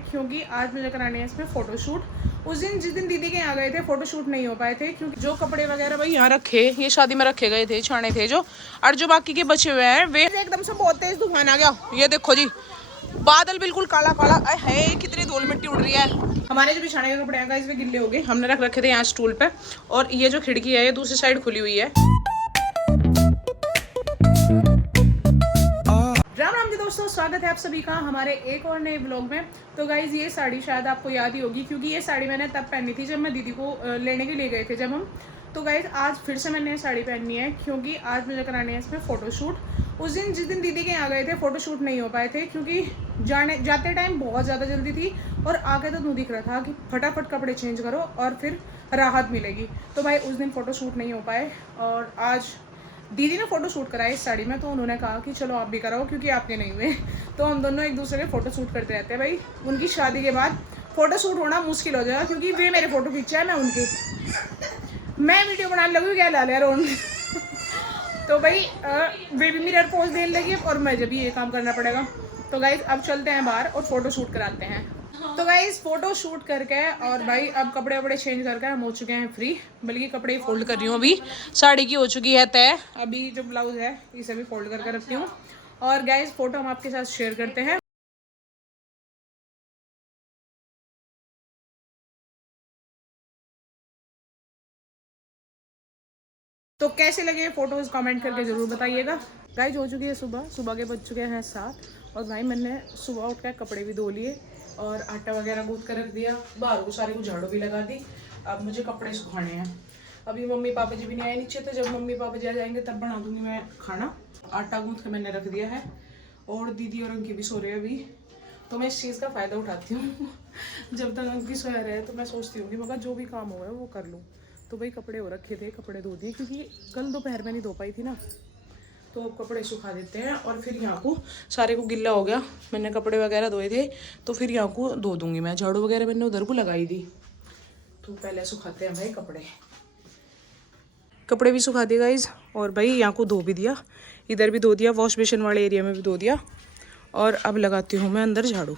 क्योंकि आज मुझे कराने हैं इसमें फ़ोटोशूट। उस दिन जिस दिन दीदी के यहाँ गए थे फ़ोटोशूट नहीं हो पाए थे क्योंकि जो कपड़े वगैरह भाई यहाँ रखे, ये शादी में रखे गए थे, छाने थे जो, और जो बाकी के बचे हुए हैं वे एकदम से बहुत तेज तूफान आ गया। ये देखो जी, बादल बिल्कुल काला काला है, कितनी धूल मिट्टी उड़ रही है। हमारे जो बिछाने के कपड़े हैं इसमें गिल्ले हो गए, हमने रख रखे थे यहाँ स्टूल पे, और ये जो खिड़की है ये दूसरी साइड खुली हुई है। राम राम जी दोस्तों, स्वागत है आप सभी का हमारे एक और नए ब्लॉग में। तो गाइज ये साड़ी शायद आपको याद ही होगी क्योंकि ये साड़ी मैंने तब पहनी थी जब मैं दीदी को लेने के लिए गए थे जब हम। तो गाइज आज फिर से मैंने ये साड़ी पहननी है क्योंकि आज मुझे कराने हैं इसमें फ़ोटोशूट। उस दिन जिस दिन दीदी के यहाँ गए थे फ़ोटोशूट नहीं हो पाए थे क्योंकि जाते टाइम बहुत ज़्यादा जल्दी थी और आगे तो यूँ दिख रहा था कि फटाफट कपड़े चेंज करो और फिर राहत मिलेगी। तो भाई उस दिन फ़ोटोशूट नहीं हो पाए और आज दीदी ने फ़ोटो शूट कराया इस साड़ी में, तो उन्होंने कहा कि चलो आप भी कराओ क्योंकि आपके नहीं हुए। तो हम दोनों एक दूसरे के फ़ोटो शूट करते रहते हैं। भाई उनकी शादी के बाद फ़ोटो शूट होना मुश्किल हो जाएगा क्योंकि वे मेरे फ़ोटो खींचा है, मैं उनकी, मैं वीडियो बनाने लगी क्या ला लिया रोन। तो भाई वे भी मिरर पोज देने लगी और मुझे भी ये काम करना पड़ेगा। तो गाइज अब चलते हैं बाहर और फ़ोटो शूट कराते हैं। तो गाइज फ़ोटो शूट करके और भाई अब कपड़े वपड़े चेंज करके हम हो चुके हैं फ्री, बल्कि कपड़े फोल्ड कर रही हूँ अभी। साड़ी की हो चुकी है तय, अभी जो ब्लाउज है इसे भी फोल्ड करके रखती हूँ। और गाइज फ़ोटो हम आपके साथ शेयर करते हैं। तो कैसे लगे फोटोज़ कमेंट करके ज़रूर बताइएगा। गाइज हो चुकी है सुबह के बज चुके हैं 7 और भाई मैंने सुबह उठ कर कपड़े भी धो लिए और आटा वगैरह गूँथ कर रख दिया, बाहर को सारे को झाड़ू भी लगा दी। अब मुझे कपड़े सुखाने हैं। अभी मम्मी पापा जी भी नहीं आए नीचे, तो जब मम्मी पापा जी आ जाएंगे तब बना दूंगी मैं खाना। आटा गूँथ के मैंने रख दिया है और दीदी और अंकी भी सो रहे हैं अभी, तो मैं इस चीज़ का फ़ायदा उठाती हूँ। जब तक अंकी सोया रहे तो मैं सोचती हूँ कि मगर जो भी काम हो है वो कर लूँ। तो भाई कपड़े हो रखे थे, कपड़े धो दिए क्योंकि कल दोपहर में नहीं धो पाई थी ना, तो अब कपड़े सुखा देते हैं। और फिर यहाँ को सारे को गिल्ला हो गया, मैंने कपड़े वगैरह धोए थे तो फिर यहाँ को धो दूँगी मैं। झाड़ू वगैरह मैंने उधर को लगाई थी, तो पहले सुखाते हैं भाई कपड़े भी सुखा दिए गाइज। और भाई यहाँ को धो भी दिया, इधर भी धो दिया, वॉश बेसिन वाले एरिया में भी धो दिया। और अब लगाती हूँ मैं अंदर झाड़ू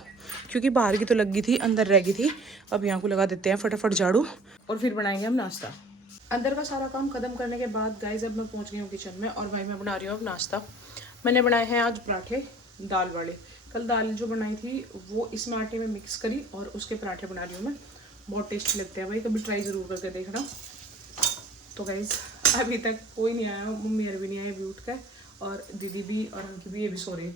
क्योंकि बाहर की तो लग गई थी, अंदर रह गई थी। अब यहाँ को लगा देते हैं फटाफट झाड़ू और फिर बनाएंगे हम नाश्ता। अंदर का सारा काम खत्म करने के बाद गाइज अब मैं पहुँच गई हूँ किचन में और भाई मैं बना रही हूँ अब नाश्ता। मैंने बनाए हैं आज पराठे दाल वाले। कल दाल जो बनाई थी वो इसमें आटे में मिक्स करी और उसके पराठे बना रही हूँ मैं, बहुत टेस्टी लगते हैं भाई, कभी ट्राई ज़रूर करके देखना। तो गाइज अभी तक कोई नहीं आया, मम्मी अभी नहीं आए अभी उठ कर, और दीदी भी और अंकी भी ये भी सो रही।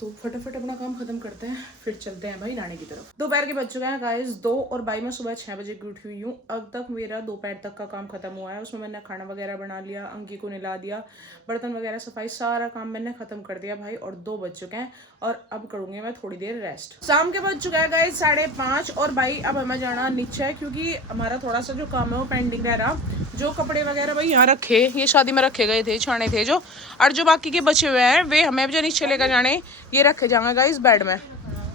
तो फटाफट अपना काम खत्म करते हैं फिर चलते हैं भाई लाने की तरफ। दोपहर के बज चुके हैं गाइस 2 और भाई मैं सुबह 6 बजे की उठी हुई हूँ। अब तक मेरा दोपहर तक का काम खत्म हुआ है, उसमें मैंने खाना वगैरह बना लिया, अंकी को नहला दिया, बर्तन वगैरह सफाई सारा काम मैंने खत्म कर दिया भाई। और 2 बज चुके हैं और अब करूँगी मैं थोड़ी देर रेस्ट। शाम के बज चुका है गाइस 5:30 और भाई अब हमें जाना नीचे है क्योंकि हमारा थोड़ा सा जो काम है वो पेंडिंग रह रहा। जो कपड़े वगैरह भाई यहाँ रखे, ये शादी में रखे गए थे, छाने थे जो, और जो बाकी के बचे हुए हैं वे हमें जो नीचे लेकर जाने, ये रखे जाएंगे गाइस बेड में।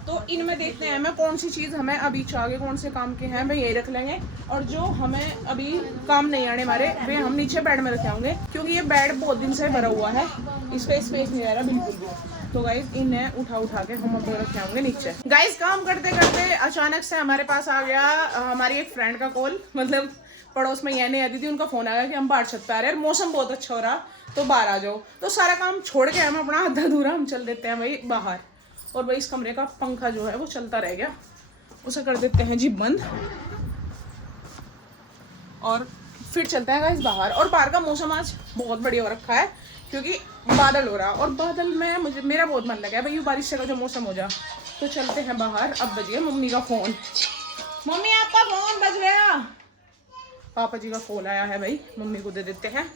तो इनमें देखते हैं मैं कौन सी चीज़ हमें अभी आगे कौन से काम के हैं भाई यही रख लेंगे, और जो हमें अभी काम नहीं आने हमारे वे हम नीचे बेड में रखे होंगे क्योंकि ये बेड बहुत दिन से भरा हुआ है, इस पे स्पेस नहीं आ रहा बिल्कुल भी। तो गाइस इन्हें उठा के हम अपने रखे होंगे नीचे। गाइस काम करते करते अचानक से हमारे पास आ गया हमारी एक फ्रेंड का कॉल, मतलब पड़ोस में ये नहीं आती थी, उनका फोन आ गया कि हम बाहर छत पे आ रहे हैं, मौसम बहुत अच्छा हो रहा तो बाहर आ जाओ। तो सारा काम छोड़ के हम अपना आधा अधूरा हम चल देते हैं भाई बाहर। और भाई इस कमरे का पंखा जो है वो चलता रह गया, उसे कर देते हैं जी बंद और फिर चलते हैं गाइस बाहर। और बाहर का मौसम आज बहुत बढ़िया हो रखा है क्योंकि बादल हो रहा, और बादल में मेरा बहुत मन लगा है भाई बारिश से का जो मौसम हो जा। तो चलते हैं बाहर। अब बजिए मम्मी का फोन, मम्मी आपका फोन बज गया, पापा जी का फोन आया है भाई, मम्मी को दे देते हैं।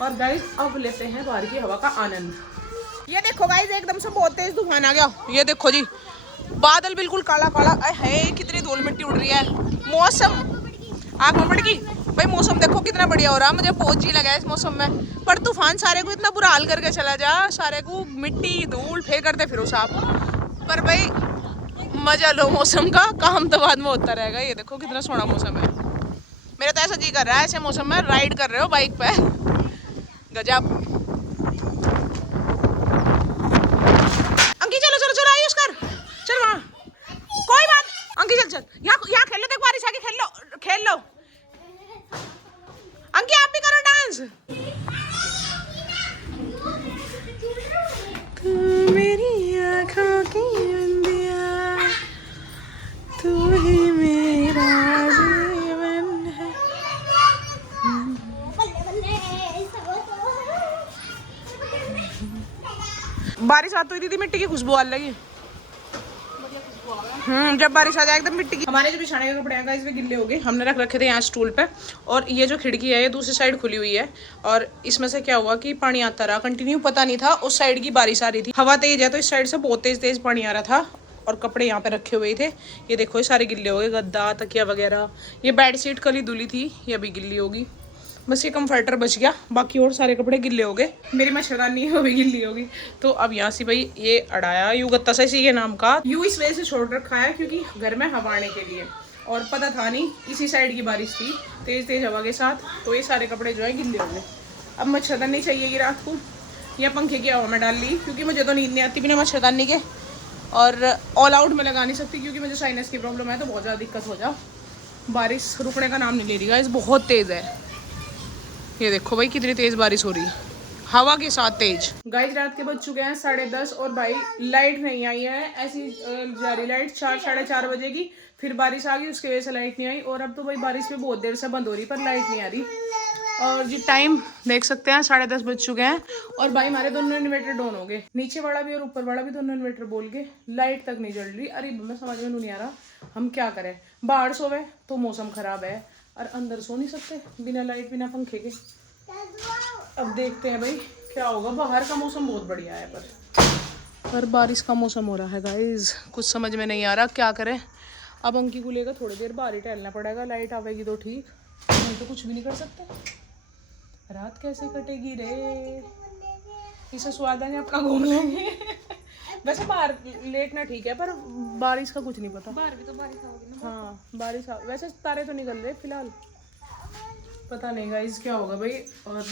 और गाइस अब लेते हैं बाहर की हवा का आनंद। ये देखो गाइस एकदम से बहुत तेज तूफान आ गया, ये देखो जी, बादल बिल्कुल काला काला है, कितनी धूल मिट्टी उड़ रही है। मौसम आग में पड़ गई भाई, मौसम देखो कितना बढ़िया हो रहा है, मुझे बहुत जी लगा है इस मौसम में। पर तूफान सारे को इतना बुरा हाल करके चला जा, सारे को मिट्टी धूल फेंक करते फिरो साहब। पर भाई मजा लो मौसम का, काम तो बाद में होता रहेगा। ये देखो कितना सोहना मौसम है, मेरा तो ऐसा जी कर रहा है ऐसे मौसम में राइड कर रहे हो बाइक पे, गजब। अंकी चलो चलो चलो आयुष कर, चल वहाँ चल, यहाँ खेल लो, देख बारिश आके खेल लो। अंकी आप भी करो डांस। तू मेरी आँखों की अंधिया, तू ही मेरा जीवन है। बारिश आती हुई थी, मिट्टी की खुशबू आने लगी। जब बारिश आ जाए एकदम मिट्टी की। हमारे जो बिछाने के कपड़े हैं इसमें गिल्ले हो गए, हमने रख रखे थे यहाँ स्टूल पे। और ये जो खिड़की है ये दूसरी साइड खुली हुई है, और इसमें से क्या हुआ कि पानी आता रहा कंटिन्यू, पता नहीं था उस साइड की बारिश आ रही थी, हवा तेज है तो इस साइड से बहुत तेज तेज पानी आ रहा था, और कपड़े यहाँ पे रखे हुए थे। ये देखो ये सारे गिल्ले हो गए, गद्दा तकिया वगैरह। ये बेडशीट कल ही धुली थी, ये अभी गिल्ली होगी। बस ये कंफर्टर बच गया, बाकी और सारे कपड़े गिल्ले हो गए। मेरी मच्छरदानी है वो भी गिल्ली होगी। तो अब यहाँ से भाई ये अड़ाया यू गत्ता से ये नाम का, यू इस वजह से छोड़ रखा है क्योंकि घर में हवा आने के लिए, और पता था नहीं इसी साइड की बारिश थी तेज तेज हवा के साथ, तो ये सारे कपड़े जो है गिल्ले हो गए। अब मच्छरदानी चाहिएगी रात को, या पंखे की हवा में डाल ली, क्योंकि मुझे तो नींद नहीं आती बिना मच्छरदानी के, और ऑल आउट में लगा नहीं सकती क्योंकि मुझे साइनस की प्रॉब्लम है, तो बहुत ज़्यादा दिक्कत हो जाओ। बारिश रुकने का नाम नहीं ले रही गाइस, बहुत तेज़ है। ये देखो भाई कितनी तेज बारिश हो रही है, हवा के साथ तेज। गाइस रात के बज चुके हैं 10:30, और भाई लाइट नहीं आई है, ऐसी जा रही लाइट 4-4:30 बजे की, फिर बारिश आ गई उसकी वजह से लाइट नहीं आई, और अब तो भाई बारिश भी बहुत देर से बंद हो रही पर लाइट नहीं आ रही। और जी टाइम देख सकते हैं 10:30 बज चुके हैं, और भाई हमारे दोनों इन्वर्टर डाउन हो गए, नीचे वाला भी और ऊपर वाला भी, दोनों इन्वर्टर बोल के लाइट तक नहीं जल रही। अरे मैं समझ में नहीं आ रहा हम क्या करें, बाहर सोवे तो मौसम खराब है, और अंदर सो नहीं सकते बिना लाइट बिना पंखे के। अब देखते हैं भाई क्या होगा, बाहर का मौसम बहुत बढ़िया है पर बारिश का मौसम हो रहा है गाइस, कुछ समझ में नहीं आ रहा क्या करें। अब अंकी को लेकर थोड़ी देर बाहर ही टहलना पड़ेगा, लाइट आवेगी तो ठीक, नहीं तो कुछ भी नहीं कर सकते। रात कैसे कटेगी रे, इसे स्वाद है अपना घूम लेंगे। वैसे बाहर लेटना ठीक है, पर बारिश का कुछ नहीं पता, बाहर भी तो बारिश होगी ना। हाँ बारिश वैसे तारे तो निकल रहे फिलहाल, पता नहीं गाइस क्या होगा भाई। और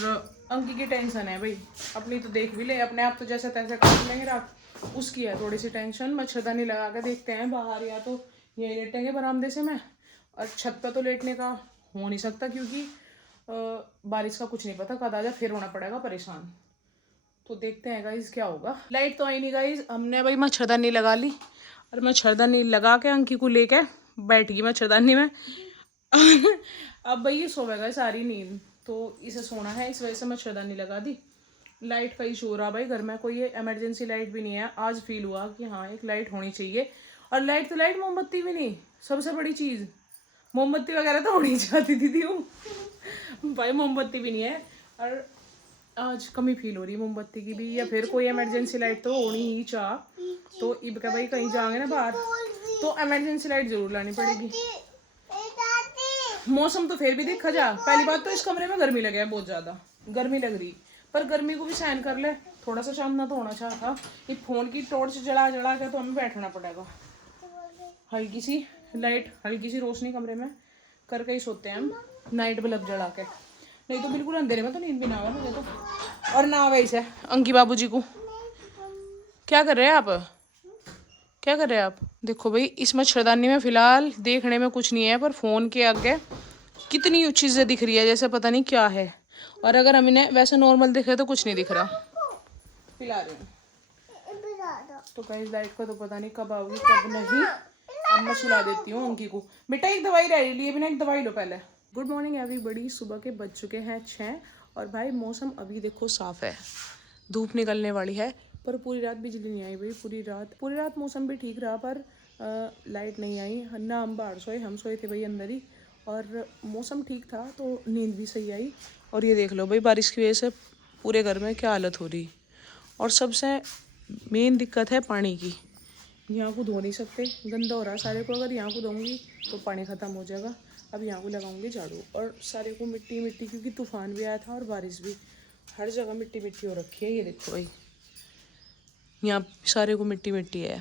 अंकी की टेंशन है भाई, अपनी तो देख भी ले, अपने आप तो जैसे तैसे काट लेंगे रात, उसकी है थोड़ी सी टेंशन। मच्छरदानी लगा के देखते हैं बाहर, या तो यही लेटेंगे बरामदे से में, और छत पे तो लेटने का हो नहीं सकता क्योंकि बारिश का कुछ नहीं पता कद आ जाए, फिर होना पड़ेगा परेशान। तो देखते हैं गाइस क्या होगा। लाइट तो आई नहीं गाइस, हमने भाई मच्छरदानी लगा ली, और मच्छरदानी लगा के अंकी को लेके बैठ गई मच्छरदानी में। अब भाई ये सोएगा सारी नींद, तो इसे सोना है, इस वजह से मच्छरदानी लगा दी। लाइट का इशू हो रहा भाई घर में, कोई इमरजेंसी लाइट भी नहीं है। आज फील हुआ कि हाँ एक लाइट होनी चाहिए, और लाइट तो लाइट, मोमबत्ती भी नहीं, सबसे बड़ी चीज़ मोमबत्ती वगैरह तो होनी चाहती थी भाई मोमबत्ती भी नहीं है, और आज कमी फील हो रही है मोमबत्ती की भी, या फिर कोई इमरजेंसी लाइट तो होनी ही चाह। तो इब का भाई कहीं जाएंगे ना बाहर तो इमरजेंसी लाइट जरूर लानी पड़ेगी। मौसम तो फिर भी देखा जा, पहली बात तो इस कमरे में गर्मी लगे है, बहुत ज्यादा गर्मी लग रही, पर गर्मी को भी सहन कर ले, थोड़ा सा शांत तो होना चाहता। ये फोन की टॉर्च जला जला के तो हमें बैठना पड़ेगा, हल्की सी लाइट हल्की सी रोशनी कमरे में करके ही सोते हैं हम, नाइट बल्ब जला के, नहीं तो बिल्कुल अंधेरे में तो नींद भी ना आवे मुझे तो। और ना आवे इसे अंकी बाबूजी को। क्या कर रहे हैं आप, क्या कर रहे हैं आप? देखो भाई इस मच्छरदानी में फिलहाल देखने में कुछ नहीं है, पर फोन के आगे कितनी चीजें दिख रही है जैसे पता नहीं क्या है, और अगर हम इन्हें वैसे नॉर्मल दिखे तो कुछ नहीं दिख रहा। पिला रही हूँ तो गाइस लाइट का तो पता नहीं कब आओगी कब नहीं। अब मैं सुला देती हूँ अंकी को। बेटा एक दवाई रह ली है, बिना एक दवाई लो पहले। गुड मॉर्निंग एवरीबॉडी, सुबह के बज चुके हैं 6, और भाई मौसम अभी देखो साफ है, धूप निकलने वाली है, पर पूरी रात बिजली नहीं आई भाई, पूरी रात मौसम भी ठीक रहा, पर लाइट नहीं आई ना, हम बाहर सोए, हम सोए थे भाई अंदर ही, और मौसम ठीक था तो नींद भी सही आई। और ये देख लो भाई बारिश की वजह से पूरे घर में क्या हालत हो रही, और सबसे मेन दिक्कत है पानी की, यहाँ को धो नहीं सकते, गंदा हो रहा है सारे को, अगर यहाँ को धोऊंगी तो पानी ख़त्म हो जाएगा। अब यहाँ को लगाऊंगी झाड़ू, और सारे को मिट्टी मिट्टी, क्योंकि तूफान भी आया था और बारिश भी, हर जगह मिट्टी मिट्टी हो रखी है। ये देखो भाई यहाँ सारे को मिट्टी मिट्टी है,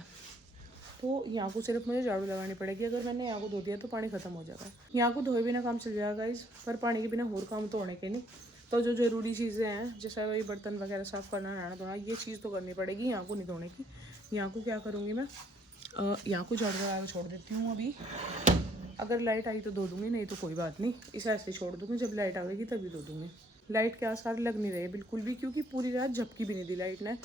तो यहाँ को सिर्फ मुझे झाड़ू लगानी पड़ेगी। अगर मैंने यहाँ को धो दिया तो पानी खत्म हो जाएगा, यहाँ को धोए बिना काम चल जाएगा इस, पर पानी के बिना और काम तो होने के नहीं। तो जो ज़रूरी चीज़ें हैं जैसे वही बर्तन वगैरह साफ़ करना, नहाना धोना, ये चीज़ तो करनी पड़ेगी, यहाँ को नहीं धोने की। यहाँ को क्या करूँगी मैं, यहाँ को झाड़ू लगा के छोड़ देती हूँ अभी। अगर लाइट आई तो धो दूँगी, नहीं तो कोई बात नहीं, इसे ऐसे छोड़ दूँगी, जब लाइट आएगी तभी धो दूँगी। लाइट के आसार लग नहीं रहे बिल्कुल भी, क्योंकि पूरी रात झपकी भी नहीं दी लाइट ने,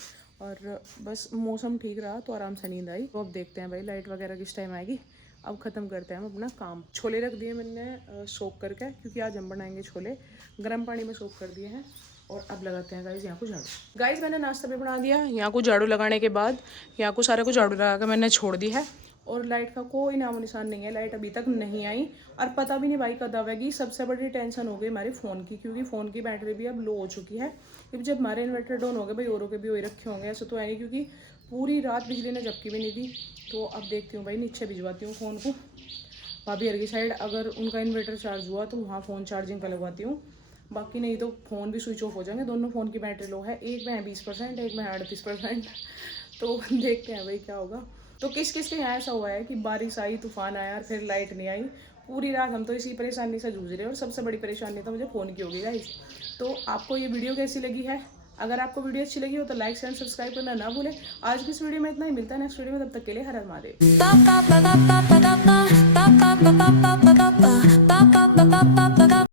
और बस मौसम ठीक रहा तो आराम से नींद आई। तो अब देखते हैं भाई लाइट वगैरह किस टाइम आएगी। अब ख़त्म करते हैं हम अपना काम। छोले रख दिए मैंने सोख करके, क्योंकि आज हम बनाएंगे छोले। गर्म पानी में सोख कर दिए हैं। और अब लगाते हैं गाइस यहाँ को झाड़ू। गाइस मैंने नाश्ता भी बना दिया। यहाँ को झाड़ू लगाने के बाद यहाँ को सारे को झाड़ू लगा कर मैंने छोड़ दी है। और लाइट का कोई नामो निशान नहीं है, लाइट अभी तक नहीं आई। और पता भी नहीं भाई कब आएगी। सबसे बड़ी टेंशन हो गई हमारे फ़ोन की, क्योंकि फ़ोन की बैटरी भी अब लो हो चुकी है। अब जब हमारे इन्वर्टर डाउन हो गए भाई, औरों के भी वही रखे होंगे, ऐसा तो है नहीं, क्योंकि पूरी रात बिजली ने झपकी भी नहीं दी। तो अब देखती हूँ भाई, नीचे भिजवाती हूँ फ़ोन को भाभी हर की साइड। अगर उनका इन्वर्टर चार्ज हुआ तो वहाँ फ़ोन चार्जिंग का लगवाती हूँ, बाकी नहीं तो फ़ोन भी स्विच ऑफ हो जाएंगे। दोनों फ़ोन की बैटरी लो है, एक में है 20%, एक में है 38%। तो देखते हैं भाई क्या होगा। तो किस किस के यहाँ ऐसा हुआ है कि बारिश आई, तूफान आया और फिर लाइट नहीं आई। पूरी रात हम तो इसी परेशानी से जूझ रहे हैं, और सबसे बड़ी परेशानी तो मुझे फ़ोन की होगी गाइस। तो आपको ये वीडियो कैसी लगी है? अगर आपको वीडियो अच्छी लगी हो तो लाइक एंड सब्सक्राइब करना ना भूलें। आज की इस वीडियो में इतना ही, मिलता है नेक्स्ट वीडियो में, तब तक के लिए हर हर महादेव।